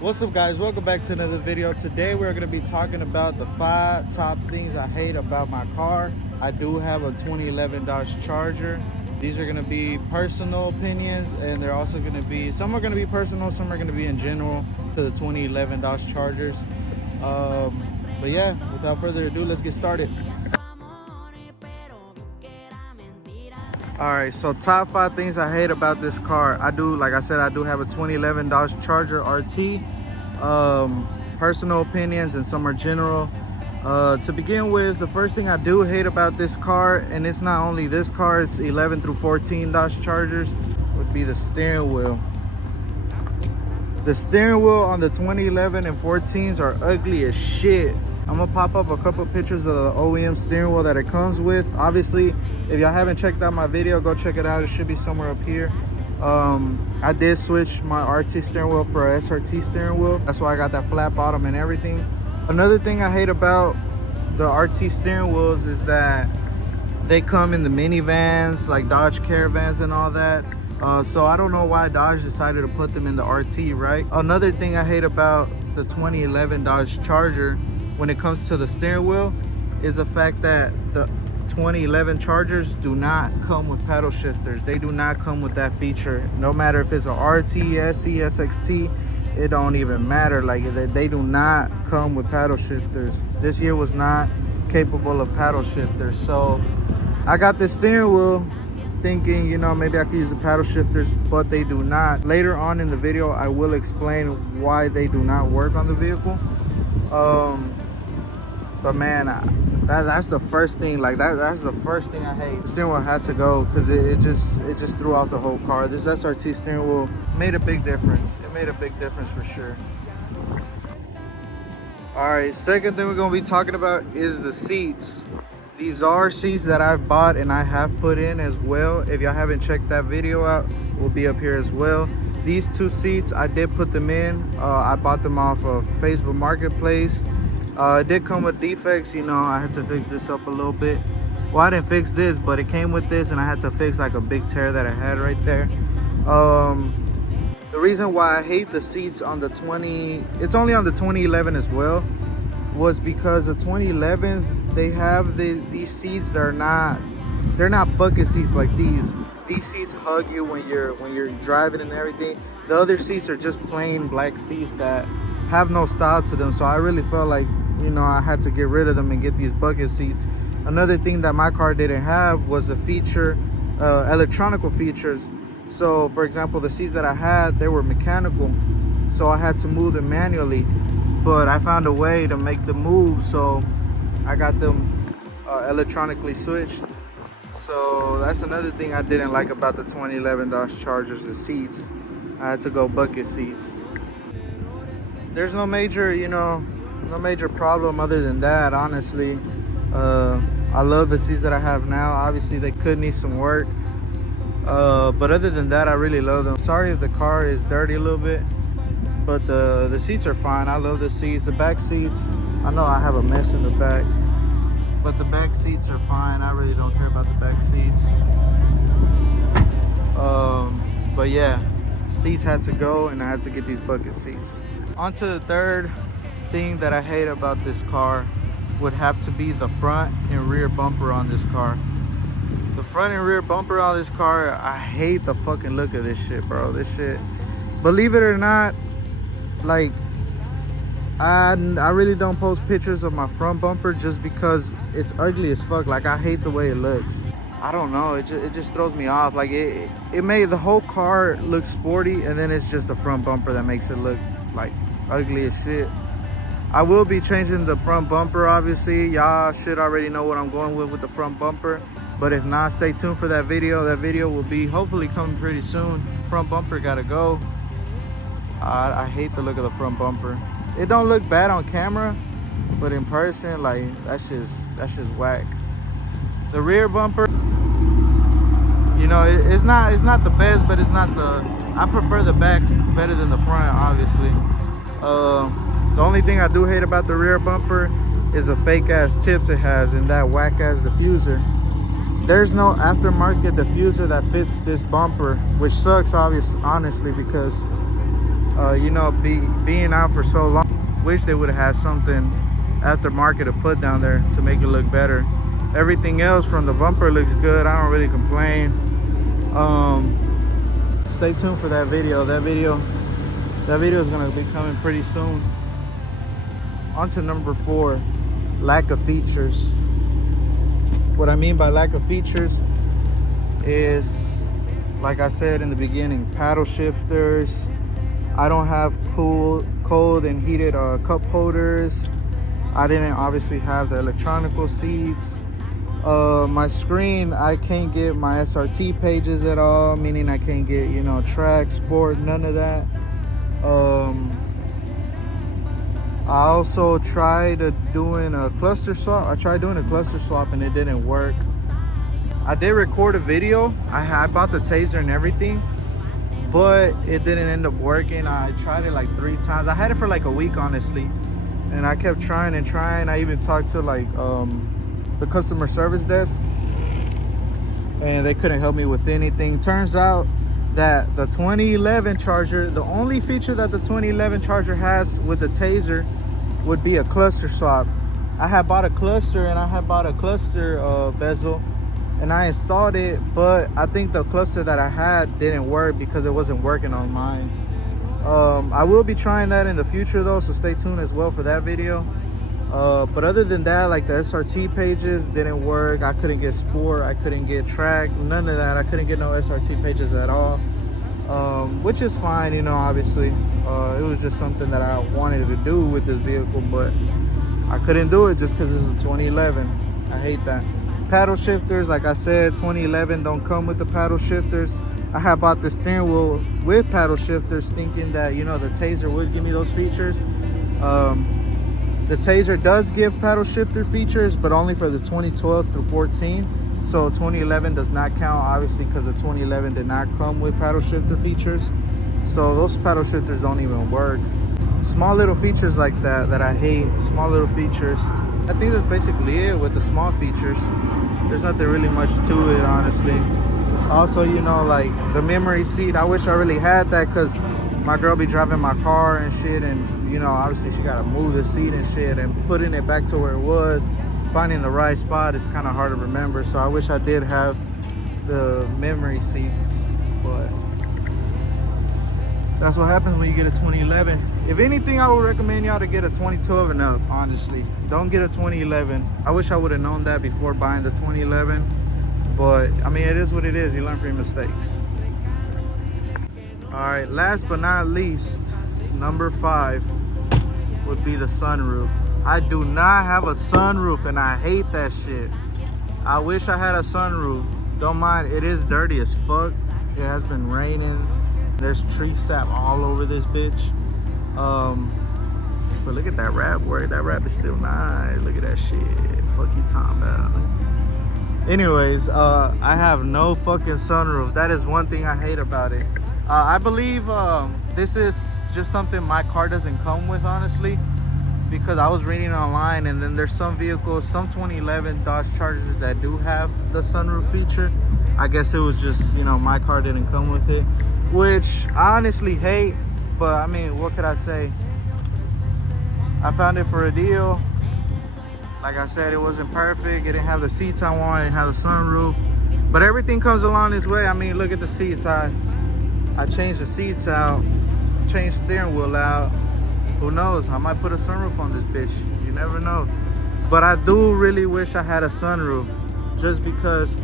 What's up, guys? Welcome back to another video. Today we're going to be talking about the 5 top things I hate about my car. I do have a 2011 Dodge Charger. These are going to be personal opinions, and they're also going to be, some are going to be personal, some are going to be in general to the 2011 Dodge Chargers. But yeah, without further ado, let's get started. Alright, so top 5 things I hate about this car. Like I said, I do have a 2011 Dodge Charger RT. Personal opinions and some are general. To begin with, the first thing I do hate about this car, and it's not only this car, it's 11 through 14 Dodge Chargers, would be the steering wheel. The steering wheel on the 2011 and 14s are ugly as shit. I'm gonna pop up a couple pictures of the OEM steering wheel that it comes with. Obviously, if y'all haven't checked out my video, go check it out. It should be somewhere up here. I did switch my RT steering wheel for a SRT steering wheel. That's why I got that flat bottom and everything. Another thing I hate about the RT steering wheels is that they come in the minivans, like Dodge Caravans and all that. So I don't know why Dodge decided to put them in the RT, right? Another thing I hate about the 2011 Dodge Charger when it comes to the steering wheel is the fact that the 2011 Chargers do not come with paddle shifters. They do not come with that feature. No matter if it's a RT, SE, SXT, it don't even matter. Like, they do not come with paddle shifters. This year was not capable of paddle shifters. So I got this steering wheel thinking, you know, maybe I could use the paddle shifters, but they do not. Later on in the video, I will explain why they do not work on the vehicle. But man, that's the first thing. Like that's the first thing I hate. The steering wheel had to go because it just threw out the whole car. This SRT steering wheel made a big difference. It made a big difference for sure. All right, second thing we're gonna be talking about is the seats. These are seats that I've bought and I have put in as well. If y'all haven't checked that video out, will be up here as well. These 2 seats, I did put them in. I bought them off of Facebook Marketplace. It did come with defects, you know. I had to fix this up a little bit. Well, I didn't fix this, but it came with this and I had to fix like a big tear that I had right there. The reason why I hate the seats on the it's only on the 2011 as well, was because the 2011s, they have these seats that they're not bucket seats like these. These seats hug you when you're driving and everything. The other seats are just plain black seats that have no style to them. So I really felt like, you know, I had to get rid of them and get these bucket seats. Another thing that my car didn't have was a feature, electronical features. So for example, the seats that I had, they were mechanical, so I had to move them manually, but I found a way to make them move, so I got them electronically switched. So that's another thing I didn't like about the 2011 Dodge Chargers, the seats. I had to go bucket seats. There's no major, you know, no major problem other than that, honestly. I love the seats that I have now. Obviously they could need some work, but other than that, I really love them. Sorry if the car is dirty a little bit, but the seats are fine. I love the seats. The back seats, I know I have a mess in the back, but the back seats are fine. I really don't care about the back seats. But yeah, seats had to go and I had to get these bucket seats. On to the third thing that I hate about this car would have to be the front and rear bumper on this car. The front and rear bumper on this car, I hate the fucking look of this shit, bro. This shit, believe it or not, like I really don't post pictures of my front bumper just because it's ugly as fuck. Like, I hate the way it looks. I don't know, it just throws me off. Like it made the whole car look sporty, and then it's just the front bumper that makes it look like ugly as shit. I will be changing the front bumper, obviously. Y'all should already know what I'm going with the front bumper, but if not, stay tuned for that video. That video will be hopefully coming pretty soon. Front bumper gotta go. I hate the look of the front bumper. It don't look bad on camera, but in person, like, that's just whack. The rear bumper, you know, it's not the best, but it's not I prefer the back better than the front, obviously. The only thing I do hate about the rear bumper is the fake ass tips it has and that whack ass diffuser. There's no aftermarket diffuser that fits this bumper, which sucks, honestly, because You know, being out for so long, wish they would have had something aftermarket to put down there to make it look better. Everything else from the bumper looks good. I don't really complain. Stay tuned for that video. That video is gonna be coming pretty soon. On to number 4, lack of features. What I mean by lack of features is, like I said in the beginning, paddle shifters. I don't have cold and heated cup holders. I didn't obviously have the electronical seats. My screen, I can't get my SRT pages at all, meaning I can't get, you know, track, sport, none of that. I also tried doing a cluster swap. I tried doing a cluster swap and it didn't work. I did record a video. I bought the taser and everything, but it didn't end up working. I tried it like 3 times. I had it for like a week, honestly, and I kept trying and trying. I even talked to like the customer service desk, and they couldn't help me with anything. Turns out that the 2011 Charger, the only feature that the 2011 Charger has with the taser would be a cluster swap. I had bought a cluster and I had bought a cluster bezel, and I installed it, but I think the cluster that I had didn't work because it wasn't working on mine. I will be trying that in the future though, so stay tuned as well for that video. But other than that, like the SRT pages didn't work. I couldn't get sport, I couldn't get track, none of that. I couldn't get no SRT pages at all, which is fine, you know, obviously. It was just something that I wanted to do with this vehicle, but I couldn't do it just because it's a 2011. I hate that. Paddle shifters, like I said, 2011 don't come with the paddle shifters. I had bought the steering wheel with paddle shifters thinking that, you know, the taser would give me those features. The taser does give paddle shifter features, but only for the 2012 through 14. So 2011 does not count, obviously, because the 2011 did not come with paddle shifter features. So those paddle shifters don't even work. Small little features like that I hate. Small little features. I think that's basically it with the small features. There's nothing really much to it, honestly. Also, you know, like the memory seat, I wish I really had that, because my girl be driving my car and shit, and you know, obviously she gotta move the seat and shit, and putting it back to where it was, finding the right spot is kind of hard to remember. So I wish I did have the memory seats, but that's what happens when you get a 2011. If anything, I would recommend y'all to get a 2012 and up, honestly. Don't get a 2011. I wish I would have known that before buying the 2011, but I mean, it is what it is. You learn from your mistakes. All right, last but not least, number 5 would be the sunroof. I do not have a sunroof and I hate that shit. I wish I had a sunroof. Don't mind, it is dirty as fuck. It has been raining. There's tree sap all over this bitch. But look at that wrap work. That wrap is still nice. Look at that shit. Fuck you talking about. Anyways, I have no fucking sunroof. That is one thing I hate about it. I believe this is just something my car doesn't come with, honestly, because I was reading online, and then there's some vehicles, some 2011 Dodge Chargers that do have the sunroof feature. I guess it was just, you know, my car didn't come with it, which I honestly hate, but I mean, what could I say? I found it for a deal. Like I said, it wasn't perfect. It didn't have the seats I wanted. It had a sunroof, but everything comes along this way. I mean, look at the seats. I changed the seats out, changed steering wheel out. Who knows? I might put a sunroof on this bitch. You never know. But I do really wish I had a sunroof, just because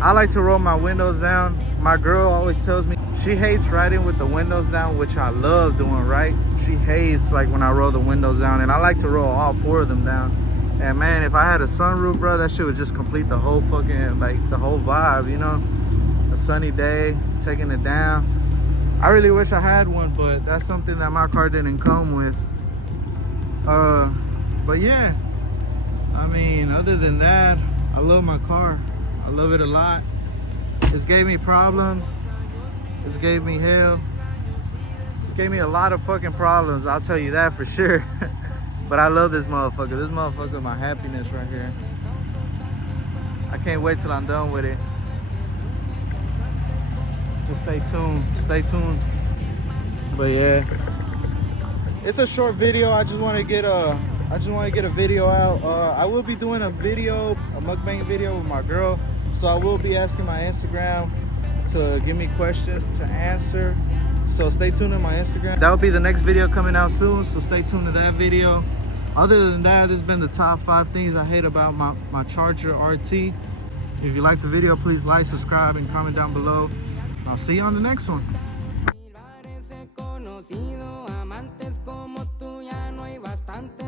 I like to roll my windows down. My girl always tells me she hates riding with the windows down, which I love doing, right? She hates like when I roll the windows down, and I like to roll all 4 of them down. And man, if I had a sunroof, bro, that shit would just complete the whole fucking, like, the whole vibe, you know? A sunny day, taking it down. I really wish I had one, but that's something that my car didn't come with. But yeah, I mean, other than that, I love my car. I love it a lot. It's gave me problems. It's gave me hell. It's gave me a lot of fucking problems, I'll tell you that for sure. But I love this motherfucker. This motherfucker is my happiness right here. I can't wait till I'm done with it. So stay tuned. Stay tuned. But yeah, it's a short video. I just want to get a video out. I will be doing a mukbang video with my girl. So I will be asking my Instagram to give me questions to answer. So stay tuned to my Instagram. That will be the next video coming out soon. So stay tuned to that video. Other than that, this has been the top 5 things I hate about my Charger RT. If you like the video, please like, subscribe, and comment down below. I'll see you on the next one. Amantes como tú ya no hay bastante.